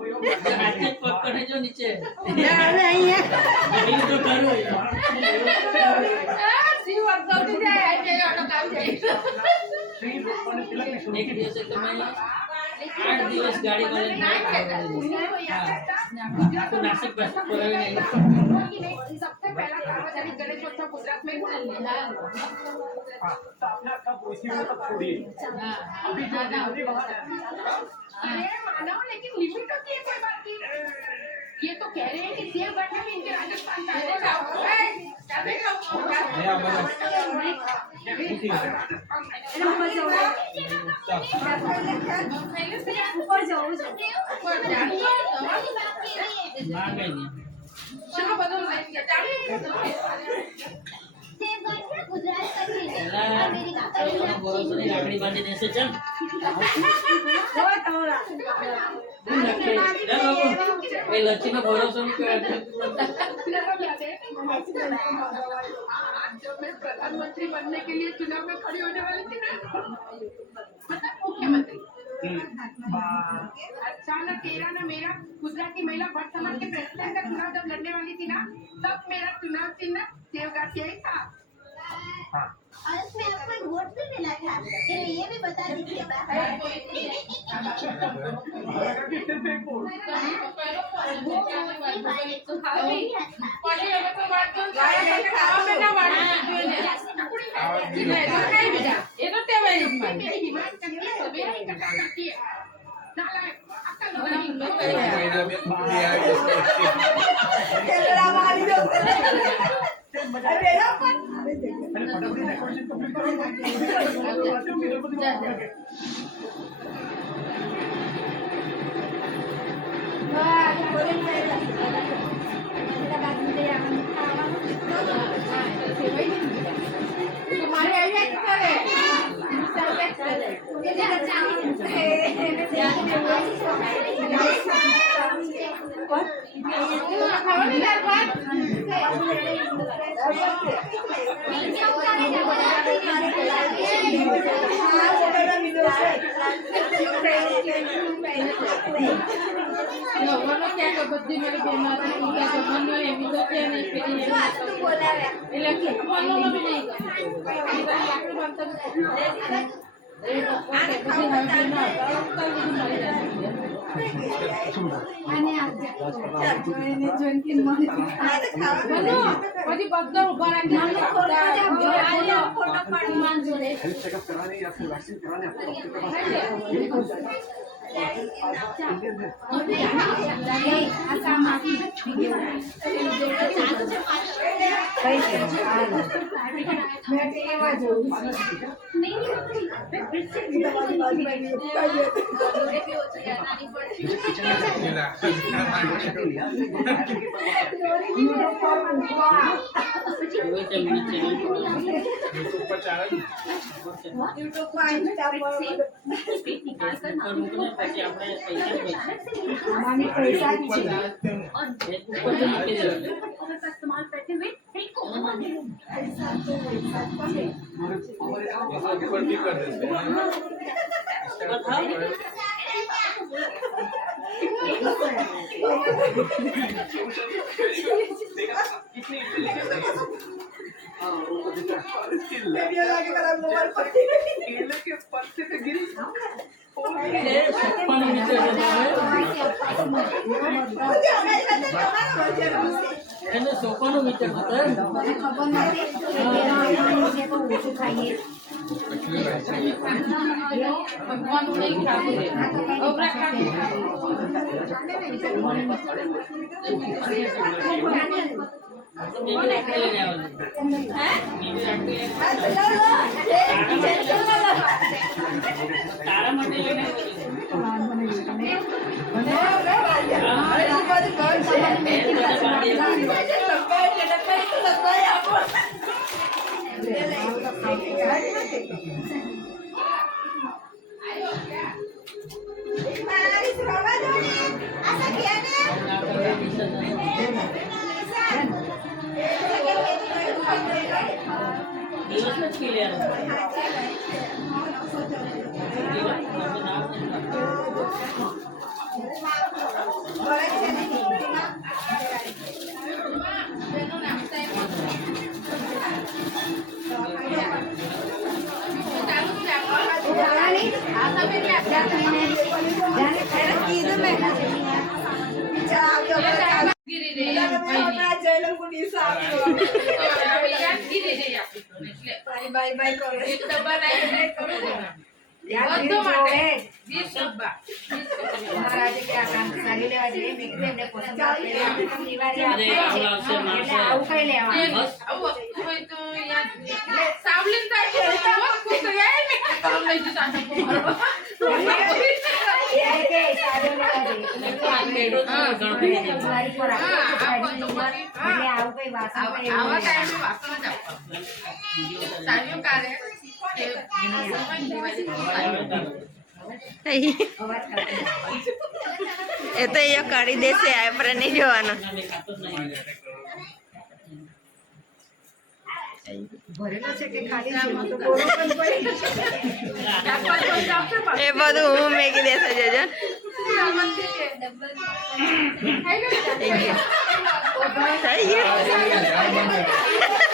હાથે પકડે જો નીચે અરે અહીંયા અહીં તો કરું શિવ અર્ધવતી જાય આજે ઓટો કામ જાય એક દિવસે તમે 8 દિવસ ગાડી वाले तो नासिक बस सबसे पहला सार्वजनिक गणेशोत्सव गुजरात में हुआ अरे मानो लेकिन लिमिट होती है कोई बात नहीं ये तो कह रहे हैं कि सीएम बनने में इनके राजस्थान का ઉપર જવું છે चलो बदल लाकड़ी बांधी देसे चल लच्छी का भरोसा नहीं करते जब मैं प्रधानमंत्री बनने के लिए चुनाव में खड़ी होने वाली थी ना मतलब मुख्यमंत्री अचानक तेरा ना मेरा गुजराती महिला भट्ट समाज के प्रेसिडेंट का चुनाव जब लड़ने वाली थी ना तब मेरा चुनाव चिन्ह देवगाट यही था और उसमें आपको वोट भी मिला था ये भी बता दीजिए સોપાનું વિચાર ખબર તારા માટે એ તો એ કરી દેશે આપણે નહીં જોવાનું. એ બધું હું મેકી દેશે જજો. થઈ ગયું.